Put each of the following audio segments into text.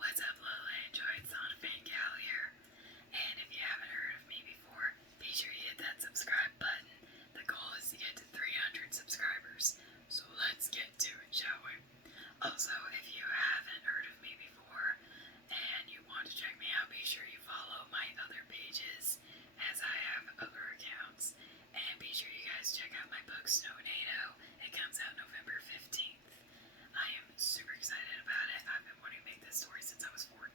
What's up, little androids? SonicFanGal here. And if you haven't heard of me before, be sure you hit that subscribe button. The goal is to get to 300 subscribers. So let's get to it, shall we? Also, if you haven't heard of me before and you want to check me out, be sure you follow my other pages as I have other accounts. And be sure you guys check out my book, Snownato. It comes out November 15th. I am super excited about it. I've been wanting to make this story since I was 14.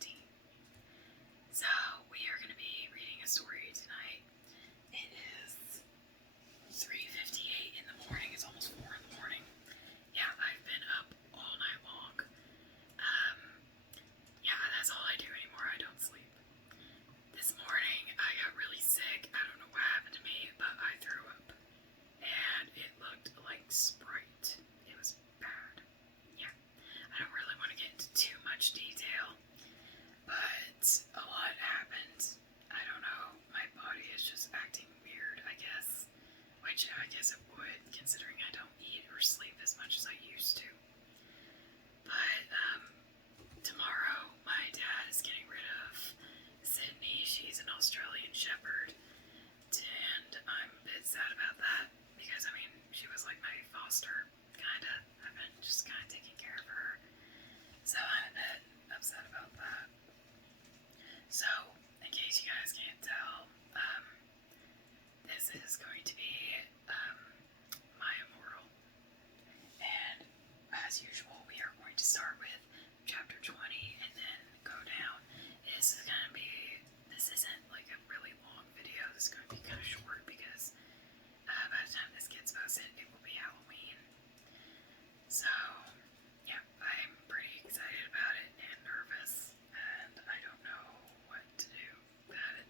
So, we are going to be reading a story tonight. It is 3:58 in the morning. It's almost 4 in the morning. Yeah, I've been up all night long. Yeah, that's all I do anymore. I don't sleep. This morning, I got really sick. I don't know what happened to me, but I threw up. And it looked like Sprite. It was bad. Yeah, I don't really want to get into too much detail, but a lot happened. I don't know, my body is just acting weird, I guess, which I guess it would, considering I don't eat or sleep as much as I used to. But, tomorrow, my dad is getting rid of Sydney. She's an Australian Shepherd, and I'm a bit sad about that, because, I mean, she was like my foster, kinda. I've been just kinda taking care of her, so I'm a bit upset about that. So, in case you guys can't tell, this is going to be, my Immortal, and as usual, we are going to start with chapter 20 and then go down. This isn't like a really long video. This is going to be kind of short because by the time this gets posted, it will be Halloween. So, yeah, I'm pretty excited about it and nervous, and I don't know what to do about it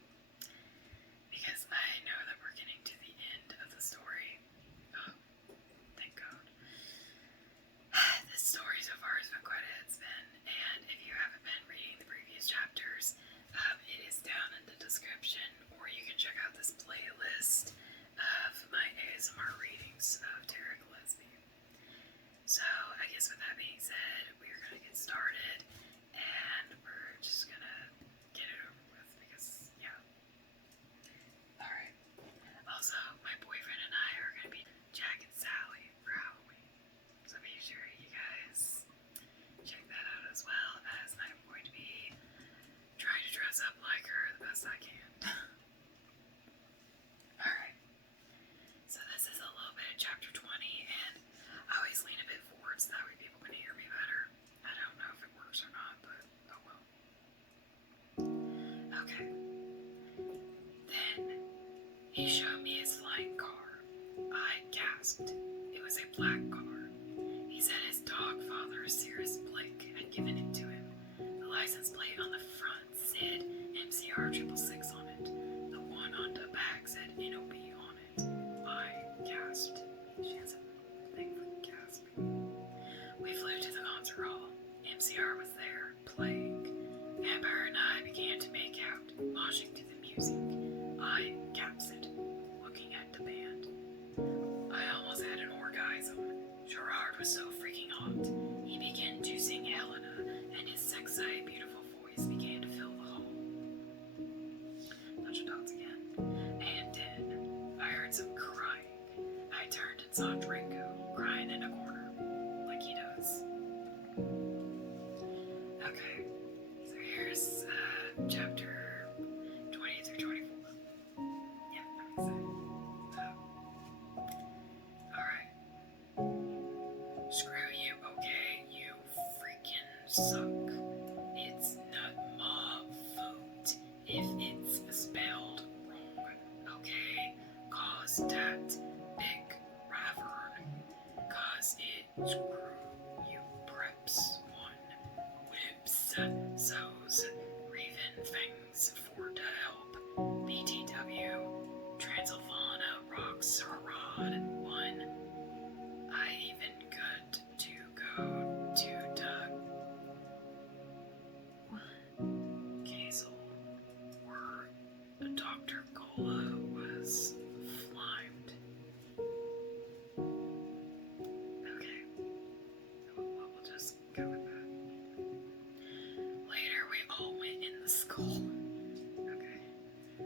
because I know that we're getting to the end of the story. Oh, thank God. This story so far has been quite a head spin, and if you haven't been reading the previous chapters, it is down in the description, or you can check out this playlist of my ASMR readings of Tarek Gillespie. So, I guess with that being said, we're gonna get started, and we're just gonna get it over with, because, yeah. Alright. Also, my boyfriend and I are gonna be Jack and Sally for Halloween. So be sure you guys check that out as well, as I'm going to be trying to dress up like her the best I can. Alright. So this is a little bit of chapter 20, and I always lean a bit forward so that way people can hear me better. I don't know if it works or not, but oh well. Okay. Then he showed me his flying car. I gasped. It was a black car. He said his dog father, Cyrus Blake, had given it to him. The license plate on the front said MCR 666 on it. The one on the back said NOB on it. I gasped. She has a thing for gasping. We flew to the concert hall. MCR was there, playing. Amber and I began to make out, moshing to the music. I gasped, looking at the band. I almost had an orgasm. Gerard was so freaking hot. He began to sing Helena, and his sexy, beautiful voice began to fill the hall. Bunch of dots again. And then I heard some crying. I turned and saw Draco crying in a corner, like he does. Okay, so here's chapter 20 through 24. Yeah, I'm excited. Alright. Screw you, okay? You freaking suck. It's not my fault if it's spelled wrong, okay? Cause that big ravern. Cause it screw you preps one whips so's raven fangs for the help. BTW, Transylvania. cola was flimed. Okay, we'll just go with that. Later, we all went in the school. Okay.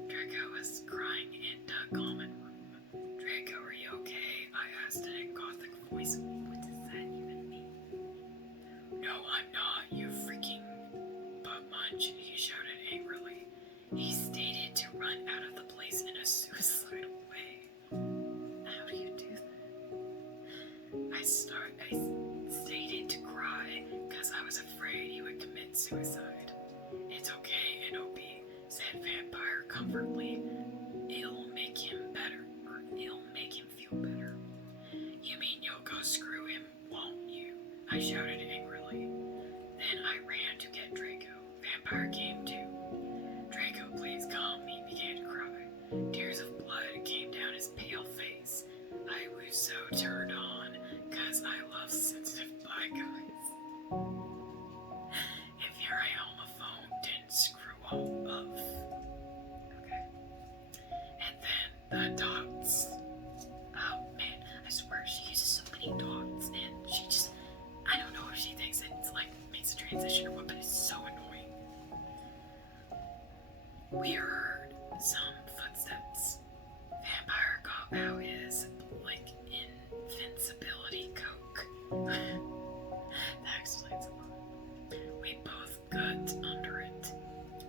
Draco was crying in the common room. Draco, are you okay? I asked in a gothic voice. What does that even mean? No, I'm not, you freaking butt munch, he shouted angrily. He stated to run out of the place in a suicidal way. How do you do that? I stated to cry because I was afraid he would commit suicide. It's okay, NOB, said Vampire comfortably. It'll make him better, or it'll make him feel better. You mean you'll go screw him, won't you? I shouted angrily. Then I ran to get Draco. Vampire came too. Draco, please come, he began to cry. Tears of blood came down his pale face. I was so turned on, cause I love sensitive black guys. If your homophone didn't screw all of. Okay. And then the dots. Oh man, I swear she uses so many dots and she just, I don't know if she thinks it's like makes a transition or what, but it's so annoying. We heard some footsteps. Vampire got out his like invincibility coke. That explains a lot. We both got under it.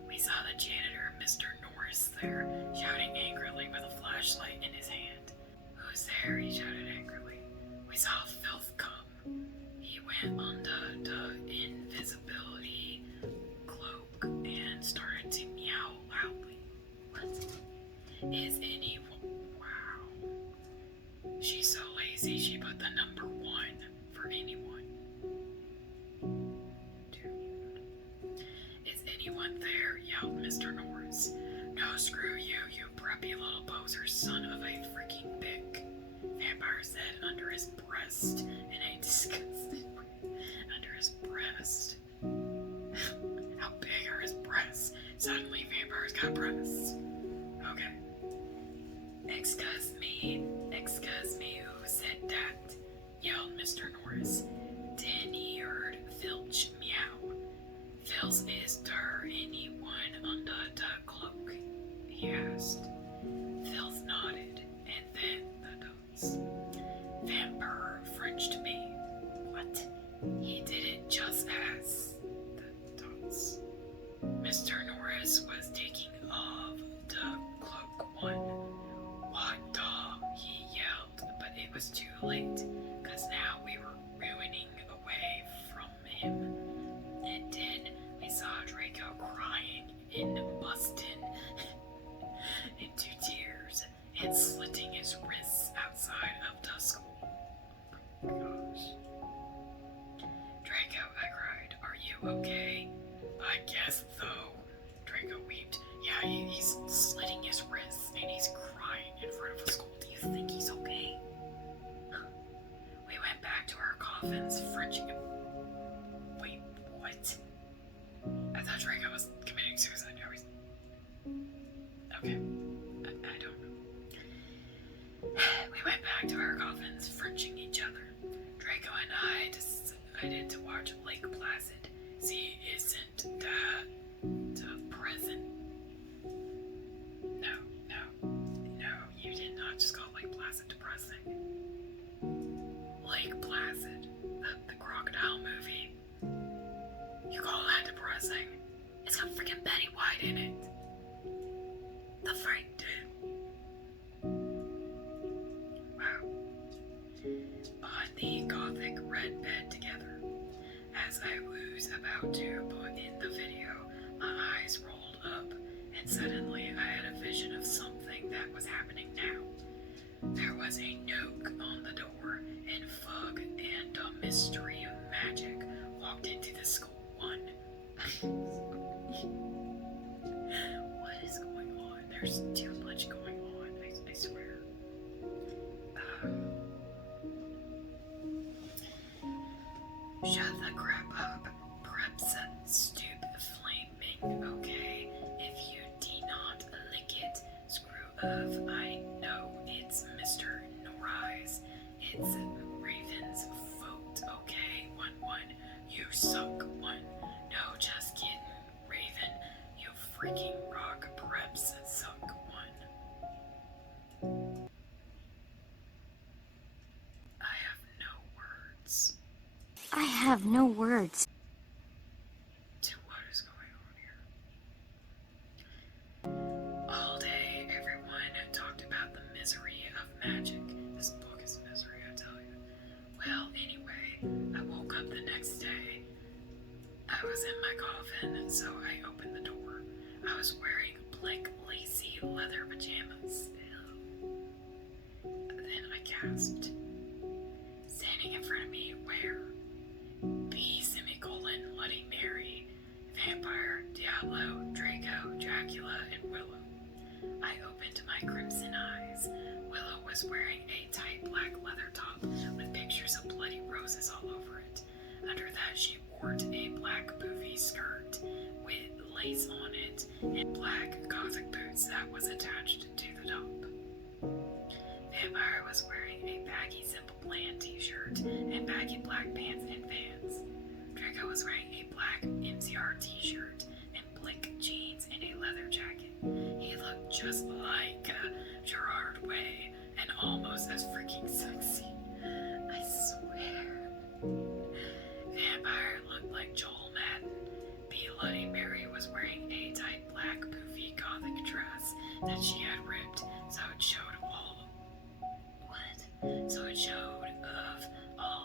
We saw the janitor, Mr. Norris, there, shouting angrily with a flashlight in his hand. Who's there? He shouted angrily. We saw filth come. He went under the invisibility cloak and started to meow loudly. What? Is anyone? Wow. She's so lazy she put the number 1 for anyone. Dude. Is anyone there? Yelled Mr. Norris. No, screw you, you preppy little poser son of a freaking bitch. Vampire said under his breast in a disgusted way. Under his breast. How big are his breasts? Suddenly Vampire's got breasts. Okay. Excuse me, who said that? Yelled Mr. Norris. Then he heard Filch meow. Filch, is there anyone under the cloak? He asked. Filch nodded, and then the dots. Vampire Frenched me. What? He did it just as the dots. Mr. Norris was taking off the cloak 1. What the? He yelled, but it was too late, cause now we were ruining away from him. And then we saw Draco crying and busting into tears and slitting his wrists outside of the school. Oh my gosh. Draco, I cried, are you okay? I guess though. Draco wept. Yeah, he's slitting his wrists and he's crying in front of a school. Do you think he's okay? We went back to our coffins, Frenching him. Wait, what? I thought Draco was committing suicide. Now he's... Okay. I don't know. We went back to our coffins, Frenching each other. Draco and I decided to watch Lake Placid. See, isn't that the present? No, you did not just call Lake Placid depressing. Lake Placid, the crocodile movie. You call that depressing? It's got freaking Betty White in it. The Frank dude. Wow. On the gothic red bed together. As I was about to put in the video, my eyes rolled up, and suddenly I had a vision of something that was happening now. There was a knock on the door, and Fug and the Mystery of Magic walked into the school 1. What is going on? There's too much going on, I swear. Shut the crap up, preps, stoop flaming, okay? If you do not lick it, screw of, I know it's Mr. Noreyes. It's Raven's vote, okay? 1-1. You suck. 1. No, just kidding. Raven, you freaking rock. Preps suck. 1. I have no words. I have no words. To what is going on here? All day, everyone talked about the misery of magic. This book is misery, I tell you. Well, anyway, I woke up the next day. I was in my coffin, so I opened the door. I was wearing black lacy leather pajamas. Then I gasped. Standing in front of me, where? B semicolon Bloody Mary, Vampire, Diablo, Draco, Dracula, and Willow. I opened my crimson eyes. Willow was wearing a tight black leather top with pictures of bloody roses all over it. Under that she wore a black poofy skirt with lace on it and black gothic boots that was attached to the top. Vampire was wearing a baggy Simple Plan t-shirt and baggy black pants and Vans. Draco was wearing a black MCR t-shirt and blick jeans and a leather jacket. He looked just like Gerard Way and almost as freaking sexy. I swear. Vampire looked like Joel Madden. B Bloody Mary was wearing a tight black poofy gothic dress that she had ripped, so it showed of all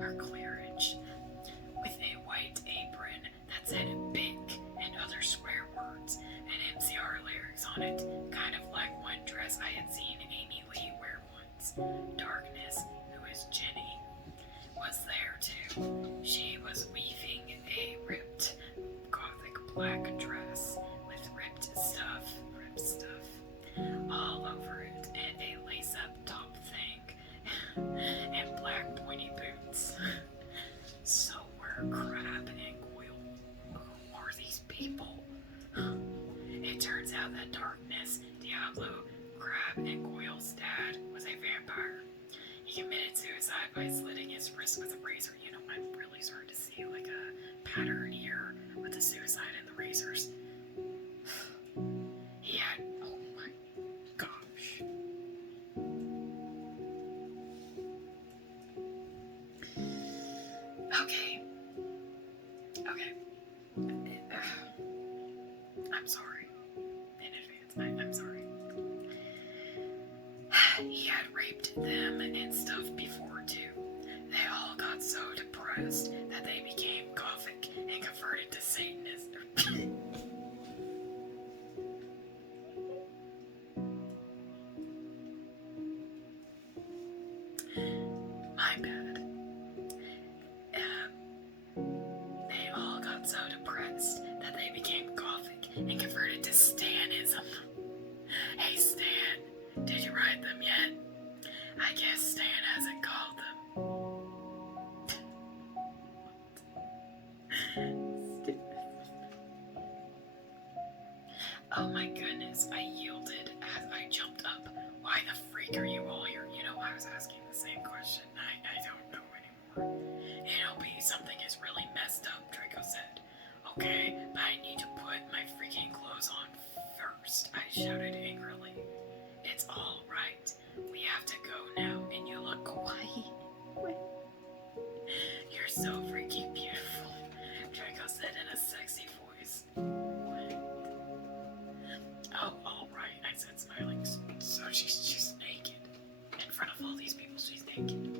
her clearage, with a white apron that said "big" and other swear words and MCR lyrics on it, kind of like one dress I had seen Amy Lee wear once. Darkness, who is Jenny, was there too. She was weaving a ripped gothic black dress with ripped stuff all over it, and a lace-up top thing, and black pointy boots. So were Crab and Goyle. Who are these people? It turns out that Darkness, Diablo, Crab, and Goyle's dad was a vampire. He committed suicide by slitting his wrist with a razor. You know, I'm really starting to see like a pattern here with the suicide and the razors. He had, oh my gosh. Okay. I'm sorry. In advance. I'm sorry. He had raped them and stuff before too. They all got so depressed that they became gothic and converted to Satanists. My bad. They all got so depressed that they became gothic and converted to Stanism. Hey Stan, did you write them yet? I guess Stan hasn't called them. Oh my goodness, I yielded as I jumped up. Why the freak are you all here? You know, I was asking the same question. I don't know anymore. It'll be something is really messed up, Draco said. Okay, but I need to put my freaking clothes on first, I shouted angrily. It's all right. We have to go now, and you look kawaii. You're so freaking beautiful, Draco said in a sexy voice. What? Oh, all right, I said, smiling. So she's just naked. In front of all these people, she's naked.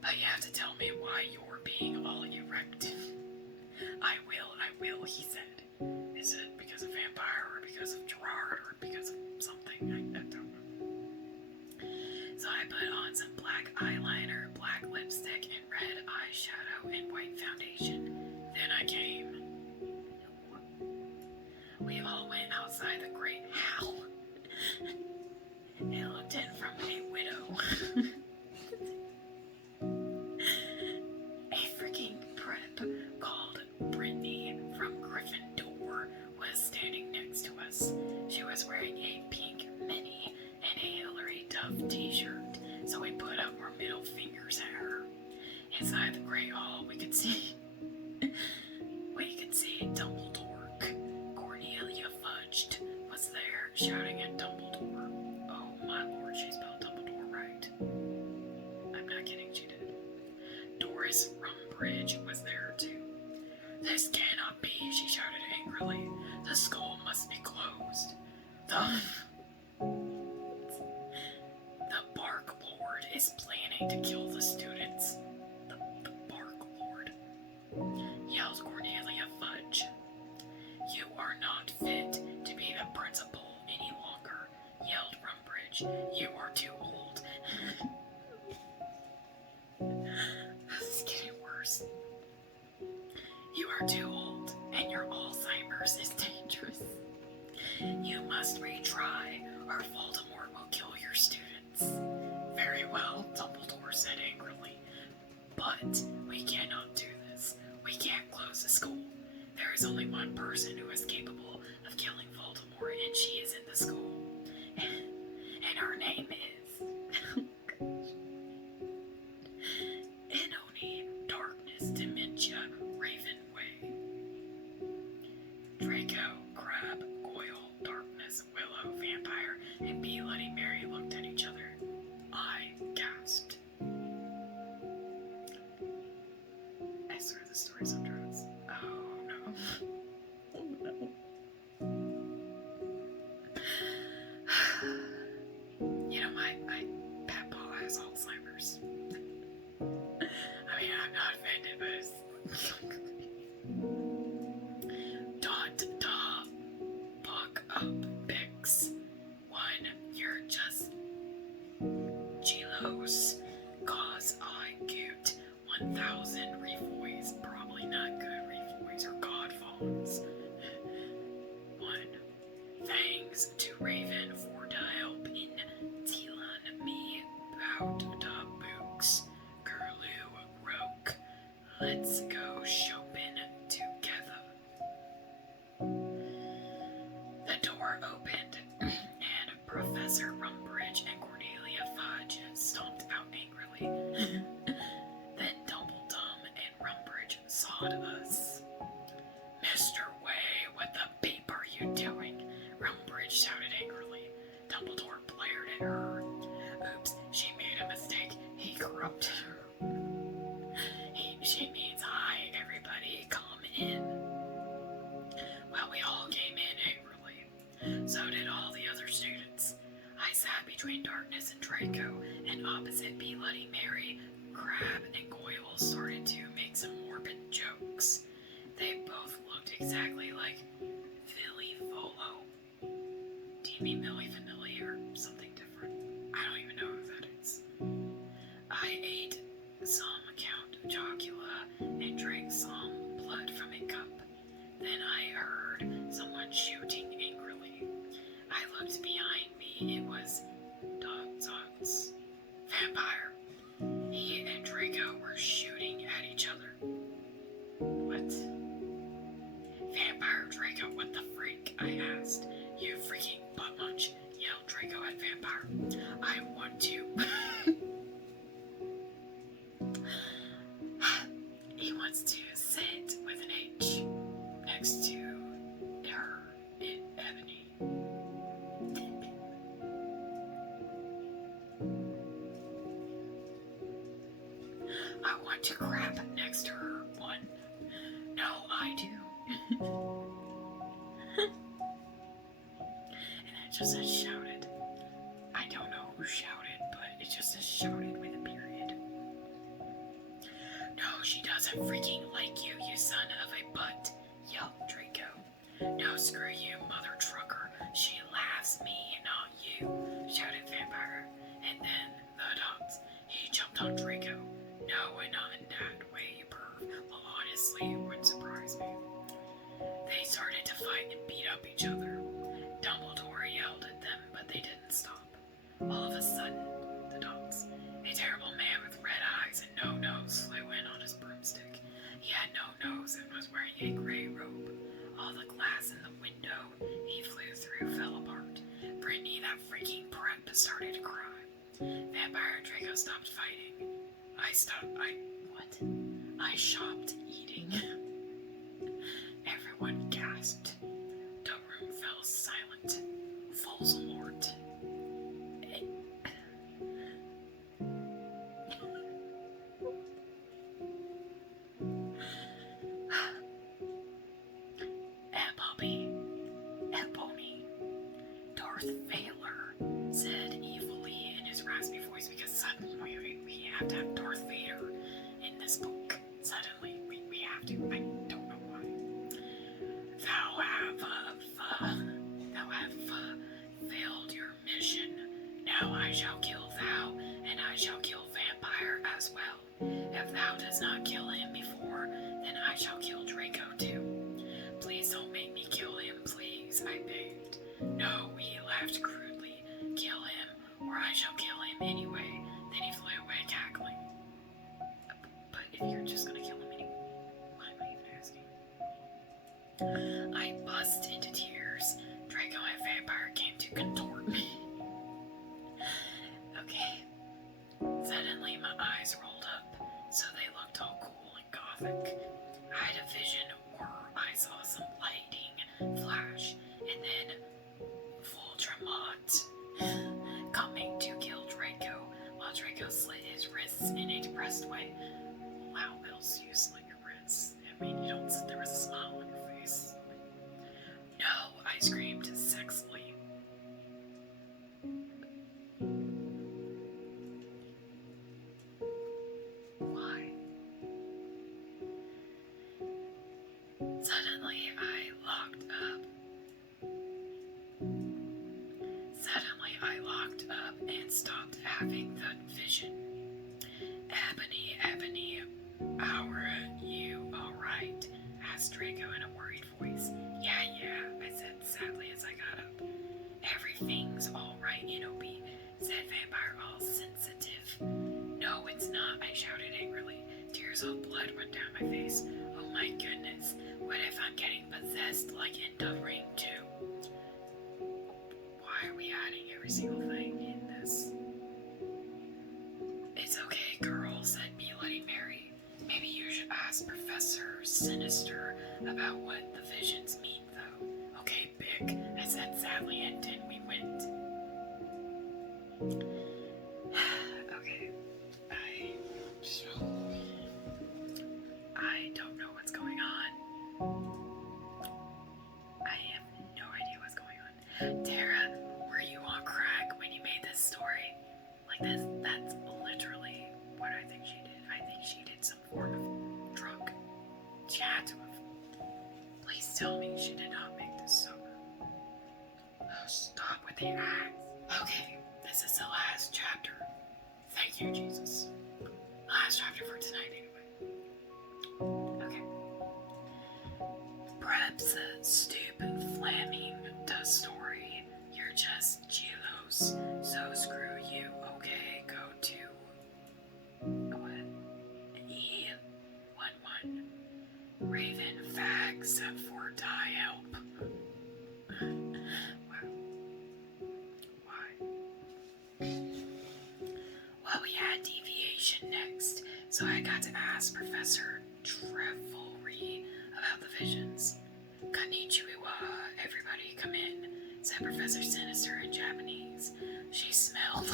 But you have to tell me why you're being all erect. I will, he said. Is it because of vampire, or because of Gerard, or because of something? I don't know. So I put on some black eyeliner, black lipstick, and red eyeshadow, and white foundation. Then I came. We all went outside the great hall. It looked in from a widow. A freaking prep called Brittany from Gryffindor was standing next to us. Inside the Great Hall, we could see Dumbledore. Cornelia Fudged was there, shouting at Dumbledore. Oh my lord, she spelled Dumbledore right. I'm not kidding, she did. Doris Rumbridge was there too. This cannot be, she shouted angrily. The school must be closed. The Bark Lord is planning to kill the students. The Bark Lord, yelled Cornelia Fudge. You are not fit to be the principal any longer, yelled Rumbridge. You are too old. This is getting worse. You are too old, and your Alzheimer's is dangerous. You must retry, or Voldemort will kill your students. Very well, Dumbledore said angrily. But we cannot do this. We can't close the school. There is only one person who is capable of killing Voldemort, and she is in the school. And her name is Inoni, Darkness, Dementia, Ravenway. Draco, Crab, Goyle, Darkness, Willow, Vampire, and Bloody Mary looked at each other. I gasped. I swear the story's on drugs. Oh no. Oh no. You know, my pet paw has Alzheimer's. I mean, I'm not offended, but it's... Buck up, Bix. One, you're just... Gelos. Cause I goot 1,000 refoys. Probably not good refoys or godfawns. One, thanks to Raven for the help in telling me about the books. Curlew Roke. Let's go shopping together. The door opened, and Professor Rumbridge and Cornelia Fudge stomped out angrily. Then Dumbledore and Rumbridge sawed us. Mr. Way, what the beep are you doing? Rumbridge shouted angrily. Dumbledore blared at her. Oops, she made a mistake. He corrupted her. She means hi, everybody, come in. Well, we all came in angrily. So did all the other students. I sat between Darkness and Draco, and opposite Bloody Mary, Crab and Goyle started to make some morbid jokes. They both looked exactly like Philly Volo. Do you mean Milli Vanilli or something different? I don't even know who that is. I ate some Count Chocula and drank some blood from a cup. Then I heard someone shooting angrily. I looked behind me. It was Dog's vampire. He and Draco were shooting at each other. What? Vampire Draco, what the freak? I asked. You freaking butt munch, yelled Draco at Vampire. I want to. He wants to sit with an H next to her, Ebony. I want to crap next to her. One. No, I do. And it just says shouted. I don't know who shouted, but it just says shouted with a period. No, she doesn't freaking like you, you son of a butt, yelled Draco. No, screw you, mother trucker. She laughs me, not you, shouted Vampire. And then the dots. He jumped on Draco. No, and not in that way, you perv. Well, honestly, it wouldn't surprise me. They started to fight and beat up each other. Dumbledore yelled at them, but they didn't stop. All of a sudden, the dots. A terrible man with red eyes and no nose flew in on his broomstick. He had no nose and was wearing a gray robe. All the glass in the window he flew through fell apart. Brittany, that freaking prep, started to cry. Vampire Draco stopped fighting. What? that, I stopped eating. Everyone gasped. The room fell silent. Voldemort. And Bobby, and Pony, Darth Vader said evilly in his raspy voice, because suddenly we have to have Darth Vader in this book. Suddenly, we have to. I don't know why. Thou have failed your mission. Now I shall kill thou, and I shall kill Vampire as well. If thou does not kill him before, then I shall kill Draco too. Please don't make me kill him, please, I begged. No, he laughed crudely. Kill him, or I shall kill him anyway. Then he flew away cackling. But if you're just gonna kill him anyway, why am I even asking? I bust into tears. Draco and Vampire came to contort me. Okay. Suddenly my eyes rolled up, so they looked all cool and gothic. I had a vision where I saw some lightning flash, and then Voldemort coming to kill Draco, while Draco slit his wrists in a depressed way. Wow, else you slit your wrists? I mean, you don't sit there with a smile on your face. No, I screamed sexily. Why? Suddenly I locked up and stopped having the vision. Ebony, are you alright? Asked Draco in a worried voice. Yeah, I said sadly as I got up. Everything's alright, Inobi, said Vampire, all sensitive. No, it's not, I shouted angrily. Tears of blood went down my face. Oh my goodness, what if I'm getting possessed like in The Ring 2? Why are we adding every single thing in this? It's okay, girl, said Bloody Mary. Maybe you should ask Professor Sinister about what the visions mean, though. Okay, Bick, I said sadly, and then we went. Okay, I don't know what's going on. I have no idea what's going on. Tara, were you on crack when you made this story? Like this, that's literally what I think she did. I think she did some form of drug. She had to have. Please tell me she did not make this sober. Oh, stop with the act. Okay, this is the last chapter. Thank you, Jesus. Last chapter for tonight, anyway. Okay. Perhaps a stupid flaming the story. You're just Gelos, so screw you. Okay, go to what? E11. Raven Fag set for die help. Wow. Why? Well, we had deviation next, so I got to ask Professor Trevelry about the visions. Konnichiwa, everybody come in, said Professor Sinister in Japanese. She smelled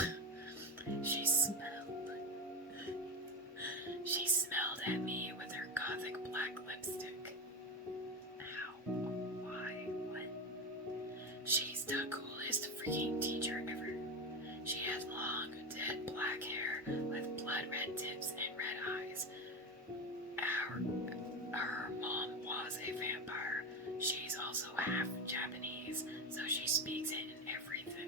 at me with her gothic black lipstick. How? Why? What? She's the coolest freaking teacher ever. She had long, dead black hair with blood red tips and red eyes. Her mom was a vampire. She's also half Japanese, so she speaks it in everything.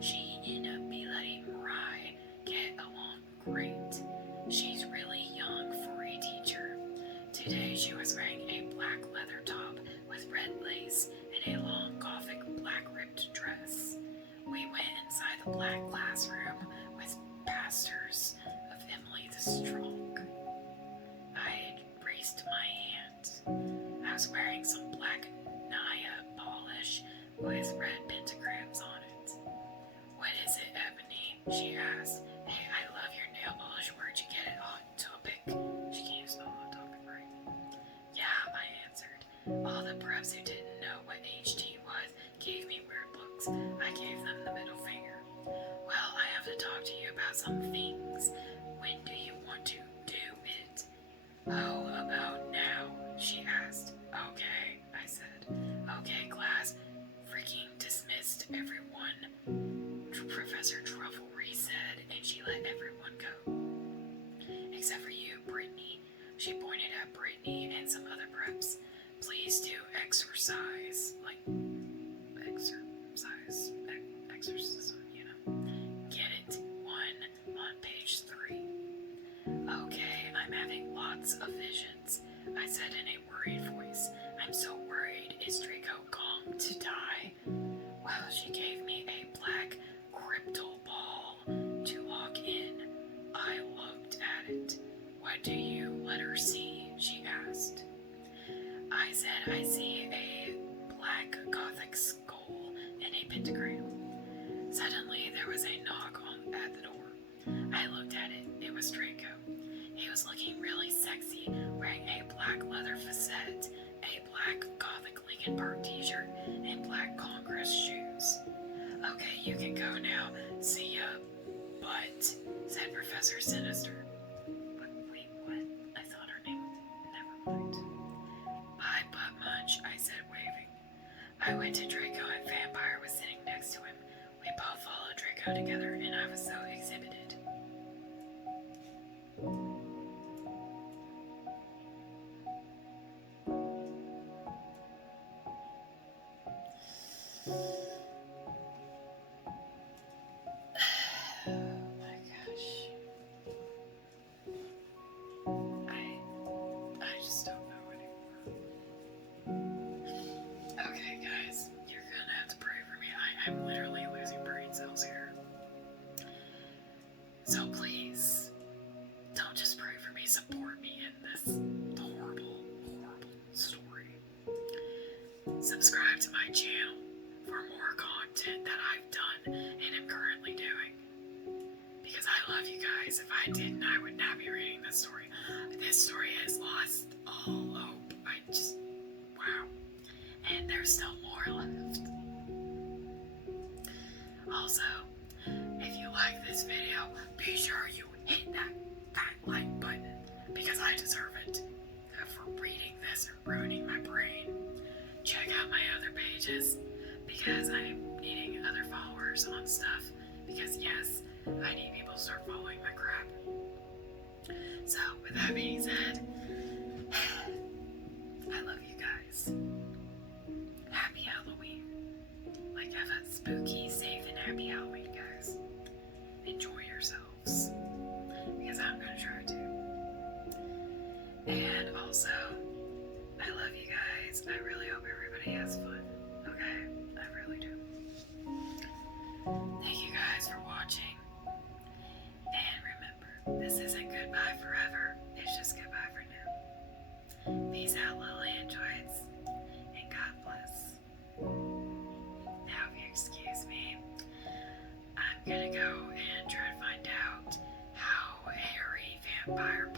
She and Bloody Mirai get along great. She's really young for a teacher. Today she was wearing a black leather top with red lace and a long gothic black ribbed dress. We went inside the black classroom with pastors of Emily the Strong. I had raised my hand. I was wearing some black Naya polish with red pentagrams on it. What is it, Ebony? She asked. Hey, I love your nail polish. Where'd you get it? Oh, to a scabs who didn't know what HT was gave me weird looks. I gave them the middle finger. Well, I have to talk to you about some things. When do you want to do it? Oh, about now, she asked. Okay, I said. Okay, class. Freaking dismissed everyone, Professor Trufflery said, and she let everyone go. Except for you, Brittany. She pointed at Brittany and some other preps. Please do exercise. Like, exercise, you know. Get it? 1 on page 3. Okay, I'm having lots of visions, I said in a worried voice. I'm so worried. Is Draco going to die? Well, she gave me a black cryptal ball to lock in. I looked at it. What do you let her see? She asked. I said I see a black gothic skull and a pentagram. Suddenly, there was a knock at the door. I looked at it. It was Draco. He was looking really sexy, wearing a black leather facette, a black gothic Linkin Park t-shirt, and black Congress shoes. Okay, you can go now. See ya. But, said Professor Sinister. Wait, what? I thought her name was... Never mind. Bye, Butt Munch, I said, waving. I went to Draco and Vampire was sitting next to him. We both followed Draco together, and I was so exhibited. I just don't know anymore. Okay, guys, you're gonna have to pray for me. I'm literally losing brain cells here. So please, don't just pray for me, support me in this horrible, horrible story. Subscribe to my channel for more content that I've done and am currently doing. Because I love you guys. If I didn't, I would not be reading this story. This story has lost all hope. Wow. And there's still more left. Also, if you like this video, be sure you hit that like button because I deserve it for reading this or ruining my brain. Check out my other pages because I'm needing other followers on stuff because yes, I need people to start following my crap. So, with that being said, I love you guys. Happy Halloween. Like, have a spooky, safe, and happy Halloween, guys. Enjoy yourselves. Because I'm gonna try to. And also, I love you guys. I really hope everybody has fun. Okay? I really do. Thank you guys for watching. And remember, this isn't goodbye forever. It's just goodbye for now. Peace out, little androids. And God bless. Now, if you excuse me, I'm gonna go and try to find out how Harry Vampire